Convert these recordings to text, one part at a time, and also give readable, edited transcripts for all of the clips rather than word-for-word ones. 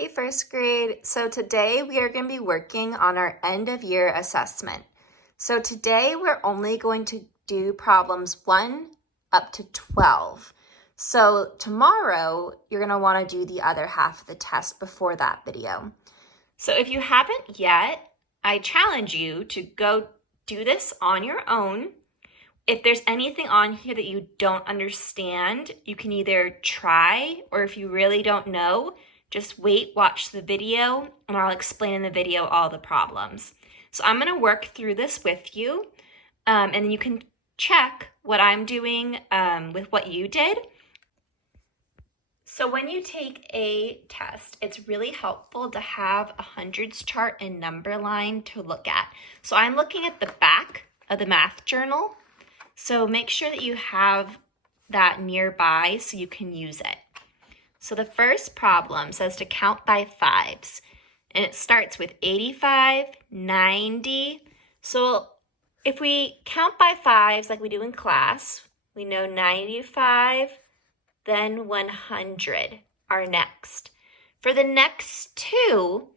Hey first grade, so today we are going to be working on our end of year assessment. So today we're only going to do problems 1 up to 12. So tomorrow you're going to want to do the other half of the test before that video. So if you haven't yet, I challenge you to go do this on your own. If there's anything on here that you don't understand, you can either try, or if you really don't know, just wait, watch the video, and I'll explain in the video all the problems. So I'm going to work through this with you, and then you can check what I'm doing with what you did. So when you take a test, it's really helpful to have a hundreds chart and number line to look at. So I'm looking at the back of the math journal. So make sure that you have that nearby so you can use it. So the first problem says to count by fives, and it starts with 85, 90. So if we count by fives like we do in class, we know 95, then 100 are next. For the next two,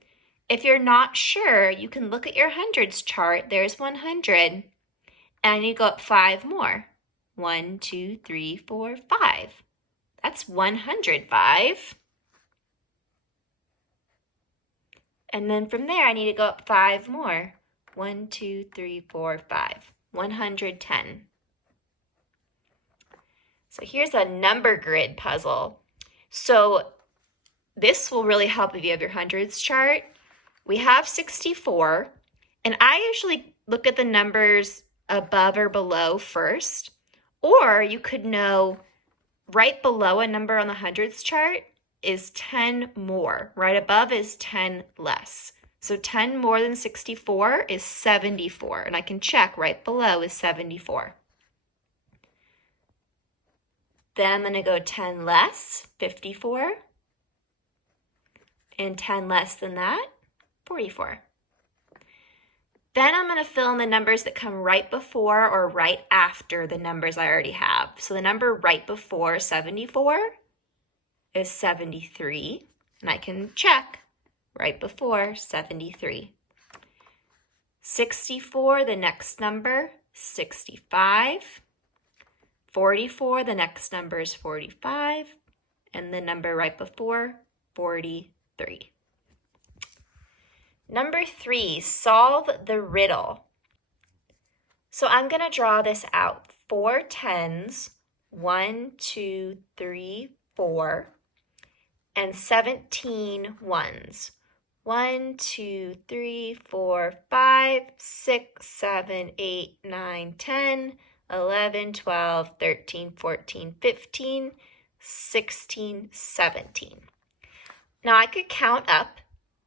if you're not sure, you can look at your hundreds chart. There's 100. And I need to go up 5 more. 1, 2, 3, 4, 5. That's 105. And then from there, I need to go up 5 more. 1, 2, 3, 4, 5. 110. So here's a number grid puzzle. So this will really help if you have your hundreds chart. We have 64, and I usually look at the numbers above or below first, or you could know right below a number on the hundreds chart is 10 more. Right above is 10 less. So 10 more than 64 is 74, and I can check right below is 74. Then I'm going to go 10 less, 54, and 10 less than that, 44. Then I'm going to fill in the numbers that come right before or right after the numbers I already have. So the number right before 74 is 73, and I can check right before 73. 64, the next number, 65. 44, the next number is 45, and the number right before, 43. Number 3, solve the riddle. So I'm going to draw this out. 4 tens, 1, 2, 3, 4, and 17 ones. 1, 2, 3, 4, 5, 6, 7, 8, 9, 10, 11, 12, 13, 14, 15, 16, 17. Now I could count up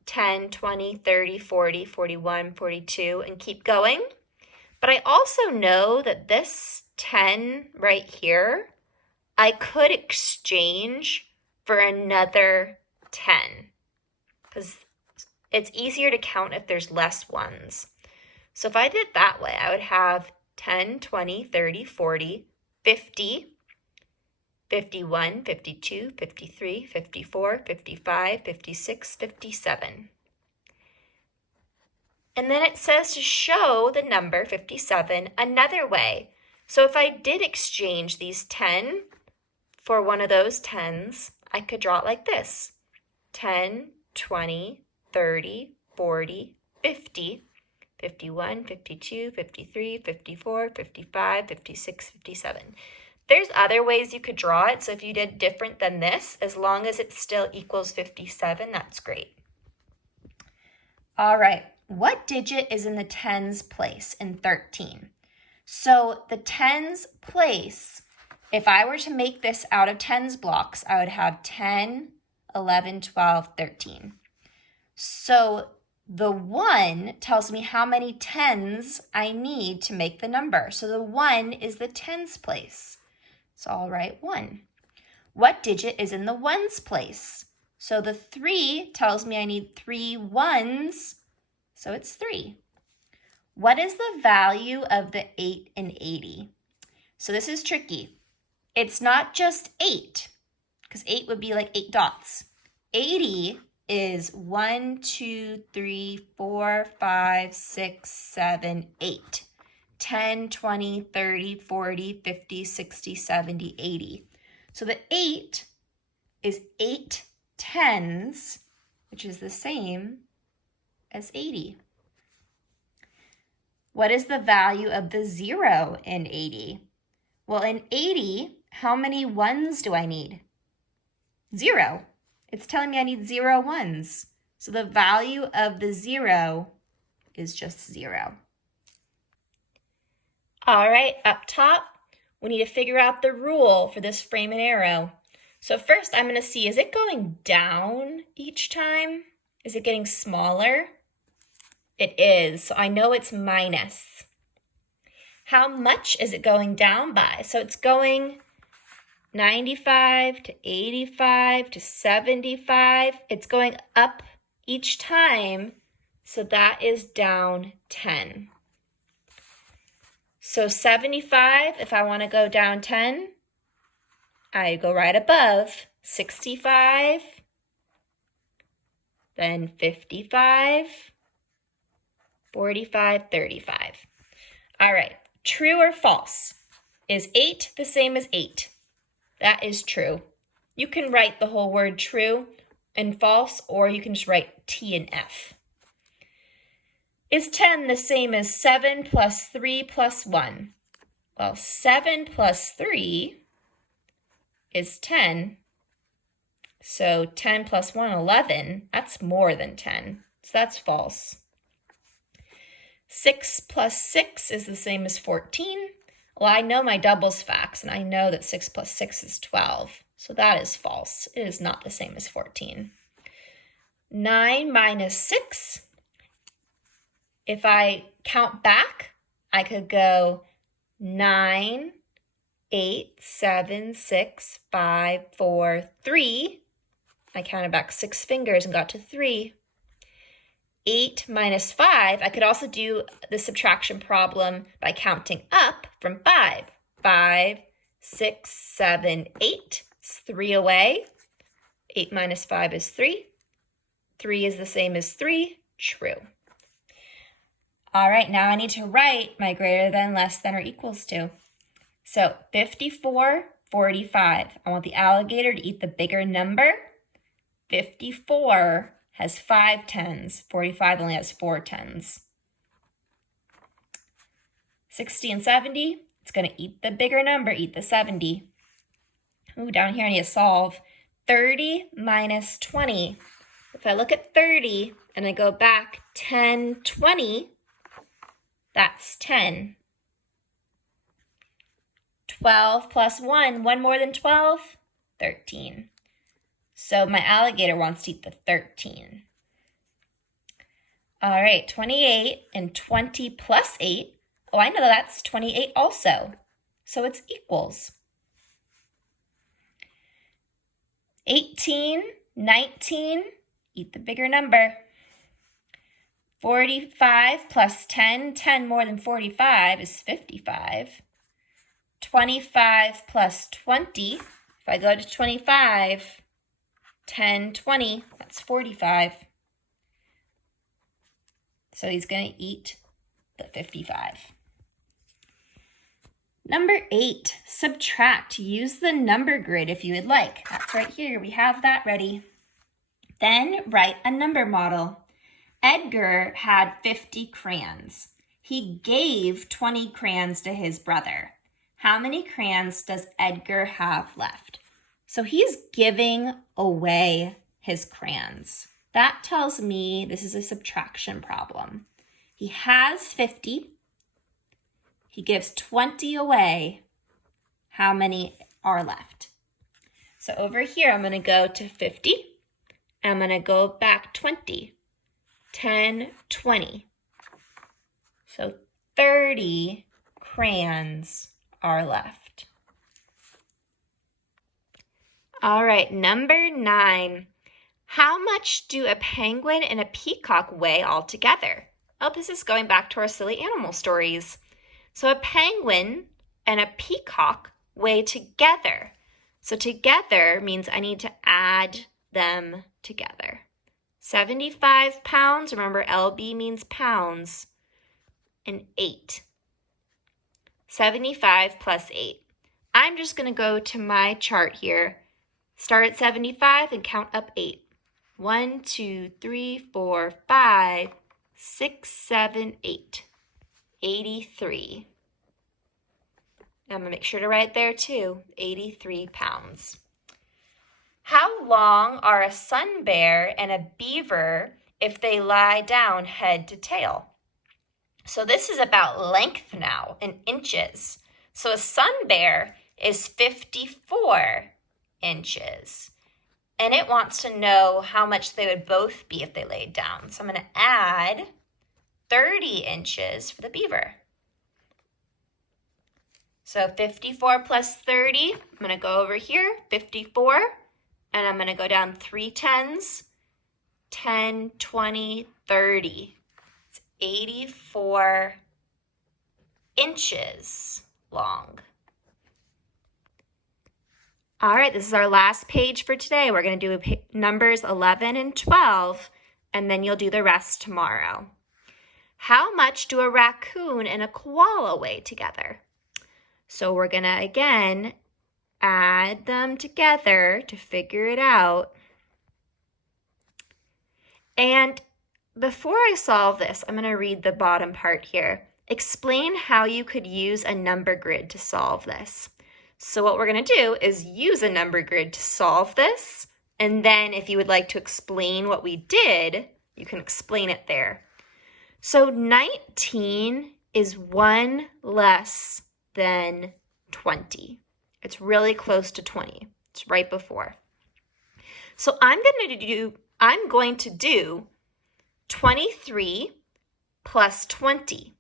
10, 20, 30, 40, 41, 42, and keep going. But I also know that this 10 right here, I could exchange for another 10 because it's easier to count if there's less ones. So if I did it that way, I would have 10, 20, 30, 40, 50, 51, 52, 53, 54, 55, 56, 57. And then it says to show the number 57 another way. So if I did exchange these 10 for one of those 10s, I could draw it like this. 10, 20, 30, 40, 50, 51, 52, 53, 54, 55, 56, 57. There's other ways you could draw it, so if you did different than this, as long as it still equals 57, that's great. All right, what digit is in the tens place in 13? So the tens place, if I were to make this out of tens blocks, I would have 10, 11, 12, 13. So the 1 tells me how many tens I need to make the number. So the 1 is the tens place. So I'll write 1. What digit is in the ones place? So the 3 tells me I need 3 ones, so it's 3. What is the value of the 8 and 80? So this is tricky. It's not just 8, because 8 would be like 8 dots. 80 is 1, 2, 3, 4, 5, 6, 7, 8. 10, 20, 30, 40, 50, 60, 70, 80. So the 8 is 8 tens, which is the same as 80. What is the value of the 0 in 80? Well, in 80, how many ones do I need? 0. It's telling me I need 0 ones. So the value of the 0 is just 0. All right, up top, we need to figure out the rule for this frame and arrow. So first I'm going to see, is it going down each time? Is it getting smaller? It is, so I know it's minus. How much is it going down by? So it's going 95 to 85 to 75. It's going up each time, so that is down 10. So 75, if I want to go down 10, I go right above 65, then 55, 45, 35. All right, true or false? Is 8 the same as 8? That is true. You can write the whole word true and false, or you can just write T and F. Is 10 the same as 7 plus 3 plus 1? Well, 7 plus 3 is 10. So 10 plus 1, 11. That's more than 10. So that's false. 6 plus 6 is the same as 14. Well, I know my doubles facts, and I know that 6 plus 6 is 12. So that is false. It is not the same as 14. 9 minus 6. If I count back, I could go 9, 8, 7, 6, 5, 4, 3. I counted back 6 fingers and got to 3. 8 minus 5, I could also do the subtraction problem by counting up from 5. 5, 6, 7, 8. It's 3 away. 8 minus 5 is 3. 3 is the same as 3. True. All right, now I need to write my greater than, less than, or equals to. So 54, 45. I want the alligator to eat the bigger number. 54 has 5 tens. 45 only has 4 tens. 60 and 70, it's going to eat the bigger number, eat the 70. Ooh, down here I need to solve. 30 minus 20. If I look at 30 and I go back 10, 20, that's 10. 12 plus 1, 1 more than 12, 13. So my alligator wants to eat the 13. All right, 28 and 20 plus 8. Oh, I know that's 28 also. So it's equals. 18, 19, eat the bigger number. 45 plus 10, 10 more than 45 is 55. 25 plus 20, if I go to 25, 10, 20, that's 45. So he's going to eat the 55. Number 8, subtract. Use the number grid if you would like. That's right here. We have that ready. Then write a number model. Edgar had 50 crayons. He gave 20 crayons to his brother. How many crayons does Edgar have left? So he's giving away his crayons. That tells me this is a subtraction problem. He has 50. He gives 20 away. How many are left? So over here, I'm going to go to 50. I'm going to go back 20. 10, 20. So 30 crayons are left. All right, number 9. How much do a penguin and a peacock weigh altogether? Oh, this is going back to our silly animal stories. So a penguin and a peacock weigh together. So together means I need to add them together. 75 pounds, remember LB means pounds, and 8. 75 plus 8. I'm just going to go to my chart here. Start at 75 and count up 8. 1, 2, 3, 4, 5, 6, 7, 8. 83. I'm going to make sure to write there too, 83 pounds. How long are a sun bear and a beaver if they lie down head to tail? So this is about length now in inches. So a sun bear is 54 inches. And it wants to know how much they would both be if they laid down. So I'm going to add 30 inches for the beaver. So 54 plus 30, I'm going to go over here, 54. And I'm going to go down 3 tens, 10, 20, 30. It's 84 inches long. All right, this is our last page for today. We're going to do numbers 11 and 12, and then you'll do the rest tomorrow. How much do a raccoon and a koala weigh together? So we're going to, again, add them together to figure it out. And before I solve this, I'm going to read the bottom part here. Explain how you could use a number grid to solve this. So what we're going to do is use a number grid to solve this. And then if you would like to explain what we did, you can explain it there. So 19 is 1 less than 20. It's really close to 20. It's right before. So I'm going to do 23 plus 20.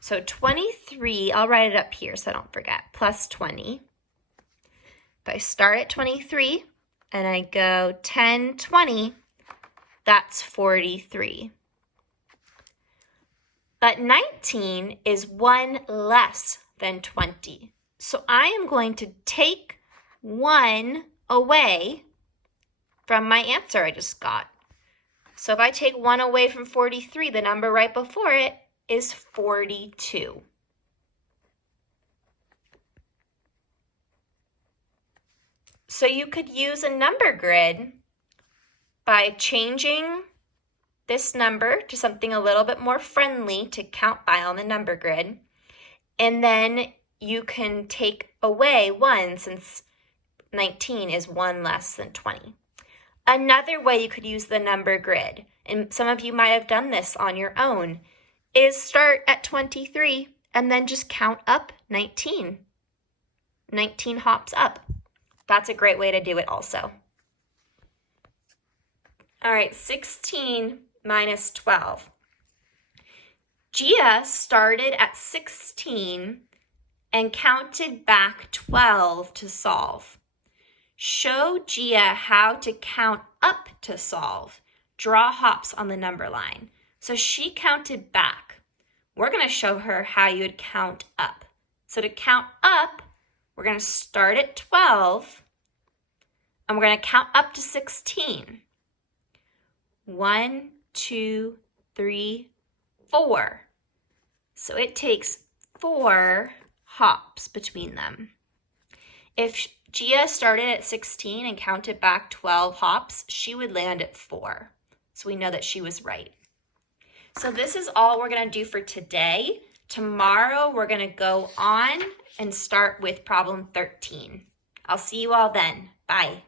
So 23, I'll write it up here so I don't forget, plus 20. If I start at 23 and I go 10, 20, that's 43. But 19 is 1 less than 20. So I am going to take 1 away from my answer I just got. So if I take 1 away from 43, the number right before it is 42. So you could use a number grid by changing this number to something a little bit more friendly to count by on the number grid. And then you can take away 1 since 19 is 1 less than 20. Another way you could use the number grid, and some of you might have done this on your own, is start at 23 and then just count up 19. 19 hops up. That's a great way to do it also. All right, 16 minus 12. Gia started at 16 and counted back 12 to solve. Show Gia how to count up to solve. Draw hops on the number line. So she counted back. We're going to show her how you would count up. So to count up, we're going to start at 12 and we're going to count up to 16. 1, 2, 3, 4. So it takes 4 hops between them. If Gia started at 16 and counted back 12 hops, she would land at 4. So we know that she was right. So this is all we're going to do for today. Tomorrow we're going to go on and start with problem 13. I'll see you all then. Bye.